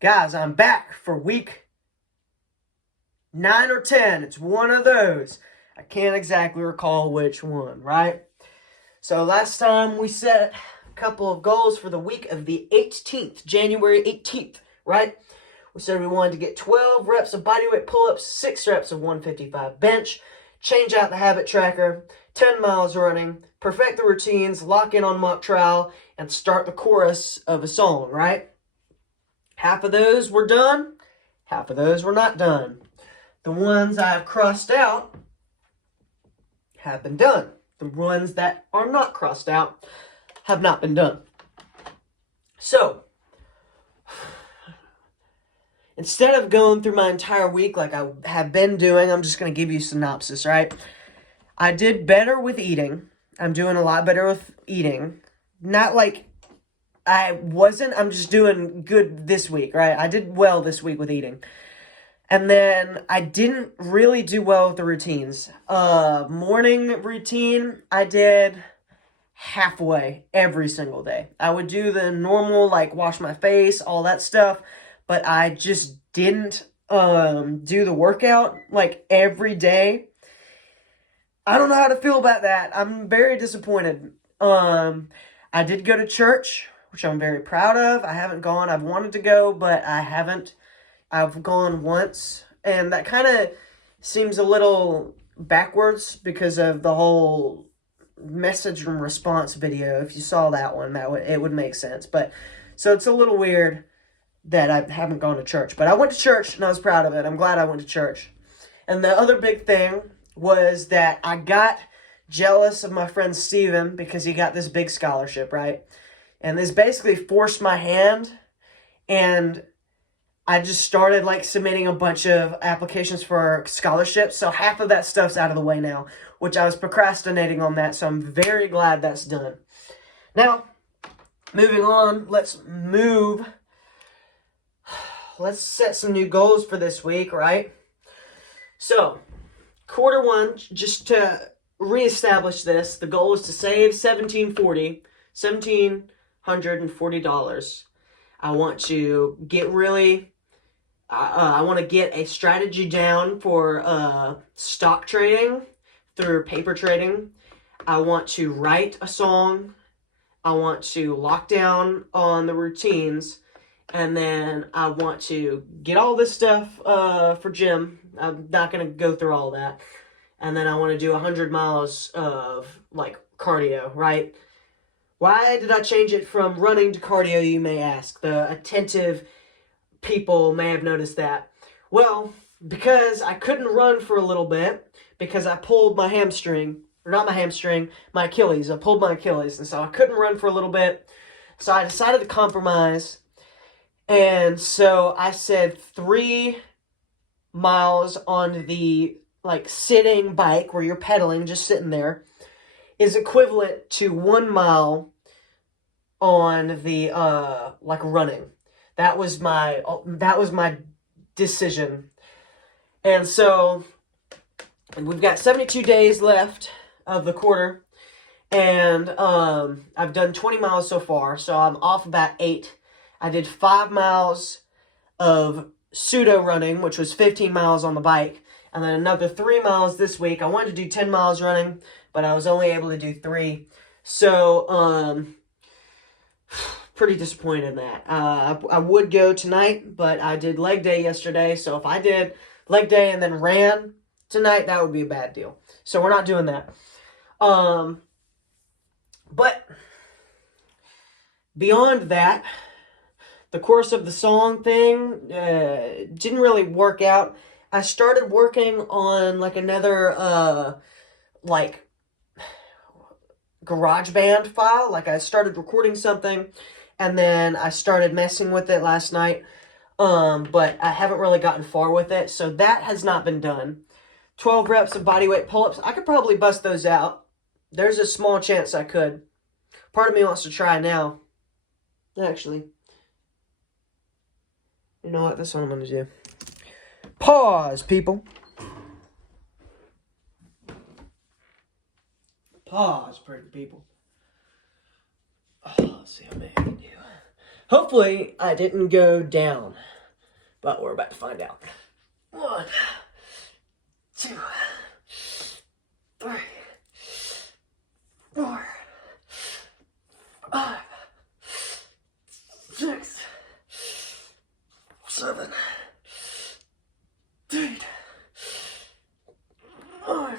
Guys, I'm back for week 9 or 10. It's one of those. I can't exactly recall which one, right? So last time we set a couple of goals for the week of the 18th, January 18th, right? We said we wanted to get 12 reps of bodyweight pull-ups, 6 reps of 155 bench, change out the habit tracker, 10 miles running, perfect the routines, lock in on mock trial, and start the chorus of a song, right? Half of those were done, half of those were not done. The ones I've crossed out have been done. The ones that are not crossed out have not been done. So, instead of going through my entire week like I have been doing, I'm just going to give you a synopsis, right? I did better with eating. I'm doing a lot better with eating. Not like I'm just doing good this week, right? I did well this week with eating. And then I didn't really do well with the routines. Morning routine, I did halfway every single day. I would do the normal, like wash my face, all that stuff, but I just didn't do the workout like every day. I don't know how to feel about that. I'm very disappointed. I did go to church, which I'm very proud of. I haven't gone. I've wanted to go, but I haven't. I've gone once, and that kind of seems a little backwards because of the whole message and response video. If you saw that one, it would make sense. But so it's a little weird that I haven't gone to church. But I went to church, and I was proud of it. I'm glad I went to church. And the other big thing was that I got jealous of my friend Steven because he got this big scholarship, right? And this basically forced my hand, and I just started like submitting a bunch of applications for scholarships. So half of that stuff's out of the way now, which I was procrastinating on that. So I'm very glad that's done. Now, moving on, let's set some new goals for this week, right? So, quarter one, just to reestablish this, the goal is to save $1,740. I want to get I want to get a strategy down for stock trading through paper trading. I want to write a song. I want to lock down on the routines. And then I want to get all this stuff for gym. I'm not going to go through all that. And then I want to do 100 miles of, like, cardio, right? Why did I change it from running to cardio, you may ask? The attentive people may have noticed that. Well, because I couldn't run for a little bit because I pulled my hamstring. Or not my hamstring, my Achilles. I pulled my Achilles, and so I couldn't run for a little bit. So I decided to compromise. And so I said 3 miles on the, like, sitting bike where you're pedaling, just sitting there, is equivalent to 1 mile on the, like, running. That was my decision. And so we've got 72 days left of the quarter. And I've done 20 miles so far, so I'm off about 8. I did 5 miles of pseudo running, which was 15 miles on the bike, and then another 3 miles this week. I wanted to do 10 miles running, but I was only able to do 3. So, pretty disappointed in that. I would go tonight, but I did leg day yesterday, so if I did leg day and then ran tonight, that would be a bad deal. So we're not doing that. But beyond that, the course of the song thing didn't really work out. I started working on like another like GarageBand file. Like I started recording something, and then I started messing with it last night. But I haven't really gotten far with it, so that has not been done. 12 reps of bodyweight pull-ups. I could probably bust those out. There's a small chance I could. Part of me wants to try now. Actually, you know what? That's what I'm going to do. Pause, people. Pause, pretty people. Oh, let's see how many I can do. Hopefully, I didn't go down, but we're about to find out. 1, 2, 3, 4, 5, 6, 7, 8, 9,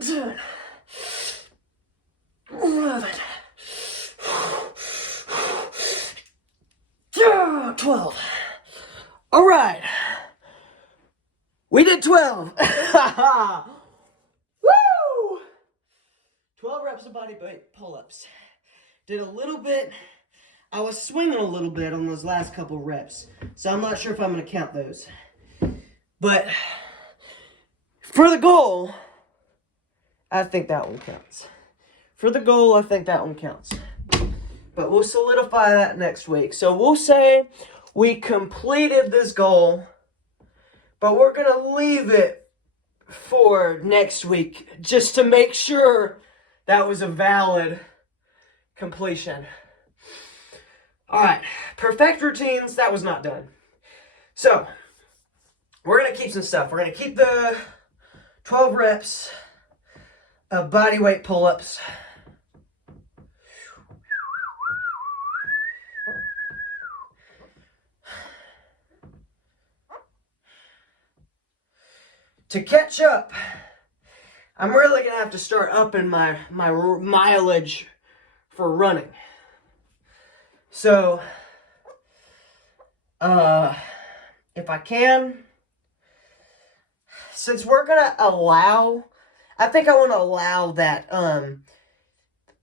10, 11, 12. All right. We did 12. Woo! 12 reps of body weight pull-ups. Did a little bit. I was swinging a little bit on those last couple reps, so I'm not sure if I'm going to count those. But for the goal, I think that one counts. For the goal, I think that one counts. But we'll solidify that next week. So we'll say we completed this goal, but we're going to leave it for next week just to make sure that was a valid completion. All right, perfect routines, that was not done. So we're going to keep some stuff. We're going to keep the 12 reps of body weight pull-ups. To catch up, I'm really going to have to start upping my mileage for running. So, if I can, since we're going to allow, I think I want to allow that,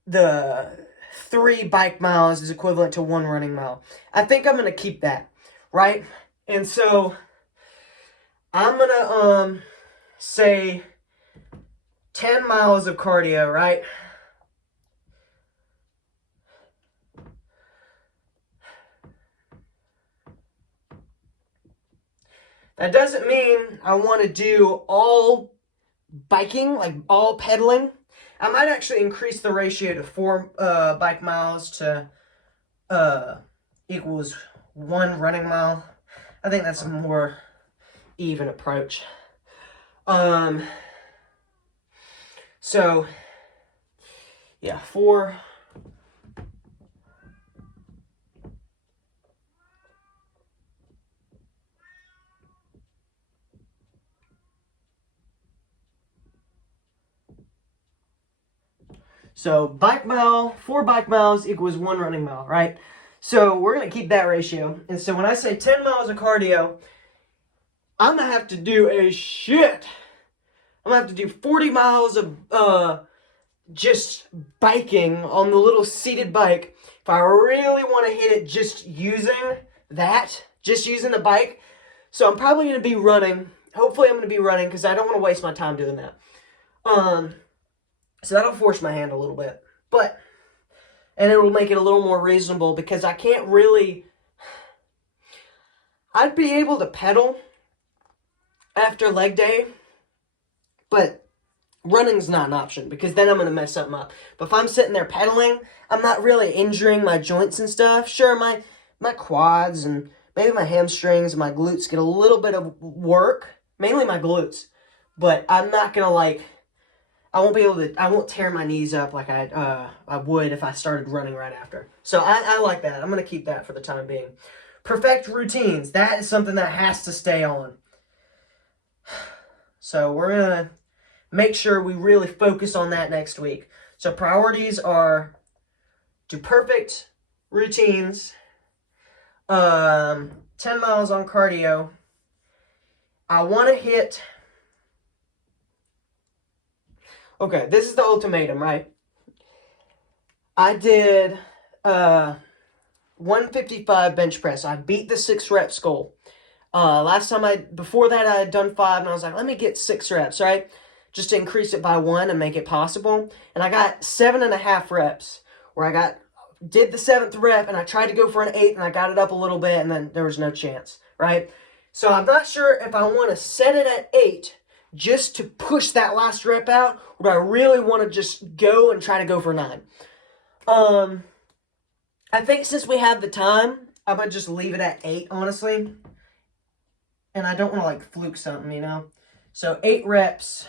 the 3 bike miles is equivalent to 1 running mile. I think I'm going to keep that, right? And so, I'm going to, say 10 miles of cardio, right? That doesn't mean I want to do all biking, like all pedaling. I might actually increase the ratio to 4 bike miles to equals 1 running mile. I think that's a more even approach. So, yeah, 4. So, 4 bike miles equals 1 running mile, right? So, we're going to keep that ratio. And so, when I say 10 miles of cardio, I'm going to have to do a shit. I'm going to have to do 40 miles of just biking on the little seated bike. If I really want to hit it just using the bike. So I'm probably going to be running. Hopefully I'm going to be running because I don't want to waste my time doing that. So that'll force my hand a little bit. And it will make it a little more reasonable because I can't really... I'd be able to pedal after leg day, but running's not an option because then I'm going to mess something up. But if I'm sitting there pedaling, I'm not really injuring my joints and stuff. Sure, my quads and maybe my hamstrings and my glutes get a little bit of work, mainly my glutes. But I'm not going to I won't tear my knees up like I would if I started running right after. So I like that. I'm going to keep that for the time being. Perfect routines. That is something that has to stay on. So we're going to make sure we really focus on that next week. So priorities are do perfect routines, 10 miles on cardio. I want to hit... Okay, this is the ultimatum, right? I did 155 bench press. I beat the 6 reps goal. Before that, I had done 5, and I was like, let me get 6 reps, right? Just to increase it by 1 and make it possible. And I got 7.5 reps, where I did the 7th rep, and I tried to go for an 8th, and I got it up a little bit, and then there was no chance, right? So I'm not sure if I want to set it at 8 just to push that last rep out, or do I really want to just go and try to go for 9? I think since we have the time, I'm going to just leave it at 8, honestly. And I don't want to, like, fluke something, you know? So, 8 reps,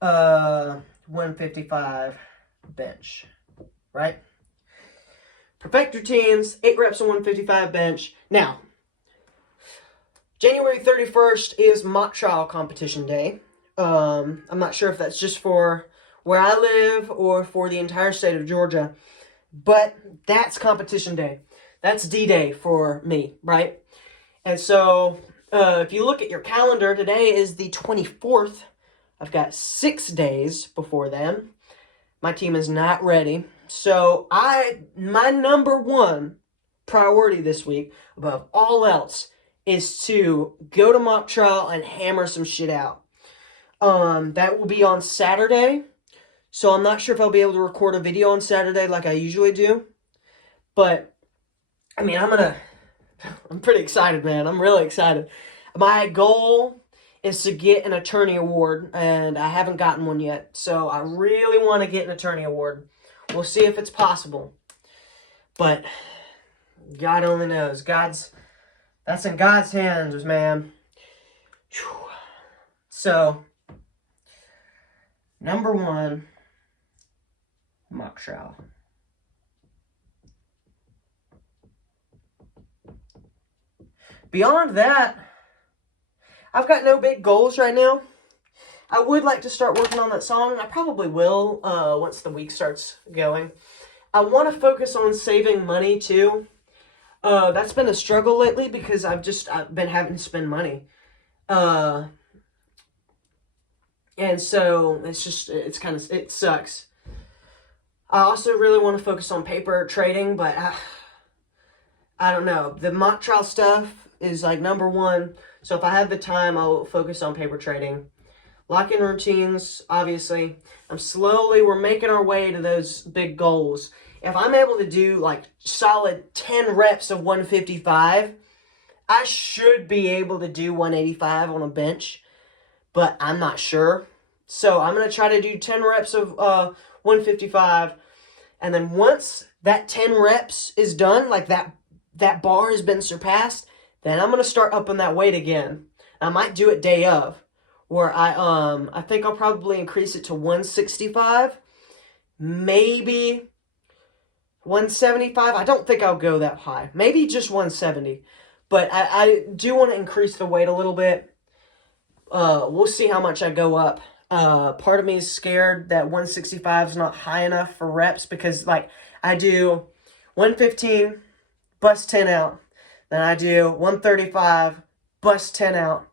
155 bench, right? Perfect routines, 8 reps and 155 bench. Now, January 31st is mock trial competition day. I'm not sure if that's just for where I live or for the entire state of Georgia, but that's competition day. That's D-Day for me, right? And so, if you look at your calendar, today is the 24th. I've got 6 days before then. My team is not ready. So, my number one priority this week, above all else, is to go to mock trial and hammer some shit out. That will be on Saturday. So I'm not sure if I'll be able to record a video on Saturday like I usually do. But, I mean, I'm pretty excited, man. I'm really excited. My goal is to get an attorney award, and I haven't gotten one yet. So I really want to get an attorney award. We'll see if it's possible. But God only knows. That's in God's hands, man. Whew. So, number 1, mock trial. Beyond that, I've got no big goals right now. I would like to start working on that song. I probably will once the week starts going. I want to focus on saving money too. That's been a struggle lately because I've been having to spend money. And so it sucks. I also really want to focus on paper trading, but I don't know. The mock trial stuff is like number 1. So if I have the time, I'll focus on paper trading. Lock-in routines, obviously. We're making our way to those big goals. If I'm able to do like solid 10 reps of 155, I should be able to do 185 on a bench, but I'm not sure. So I'm going to try to do 10 reps of 155, and then once that 10 reps is done, like that bar has been surpassed, then I'm going to start upping that weight again. I might do it day of, where I think I'll probably increase it to 165, maybe 175. I don't think I'll go that high. Maybe just 170. But I do want to increase the weight a little bit. We'll see how much I go up. Part of me is scared that 165 is not high enough for reps because, like, I do 115, bust 10 out. Then I do 135, bust 10 out.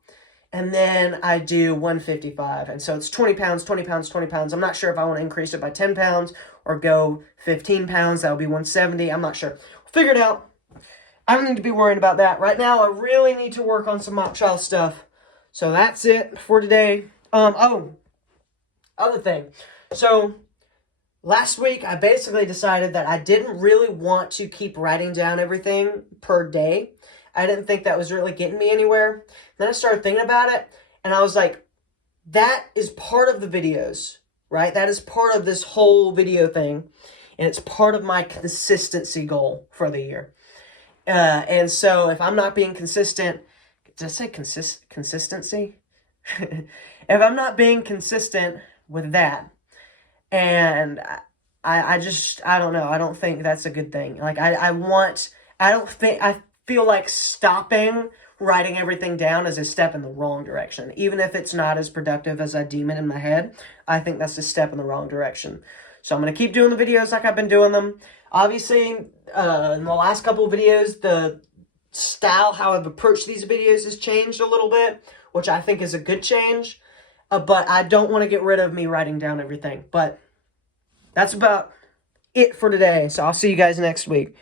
And then I do 155. And so it's 20 pounds, 20 pounds, 20 pounds. I'm not sure if I want to increase it by 10 pounds or go 15 pounds. That would be 170. I'm not sure. We'll figure it out. I don't need to be worried about that. Right now, I really need to work on some mock trial stuff. So that's it for today. Other thing. So, last week, I basically decided that I didn't really want to keep writing down everything per day. I didn't think that was really getting me anywhere. Then I started thinking about it, and I was like, that is part of the videos, right? That is part of this whole video thing, and it's part of my consistency goal for the year. And so if I'm not being consistent, did I say consistency? If I'm not being consistent with that, and I don't know. I don't think that's a good thing. Like, I feel like stopping writing everything down is a step in the wrong direction. Even if it's not as productive as I deem it in my head, I think that's a step in the wrong direction. So I'm going to keep doing the videos like I've been doing them. Obviously, in the last couple of videos, the style, how I've approached these videos has changed a little bit, which I think is a good change. But I don't want to get rid of me writing down everything. But that's about it for today. So I'll see you guys next week.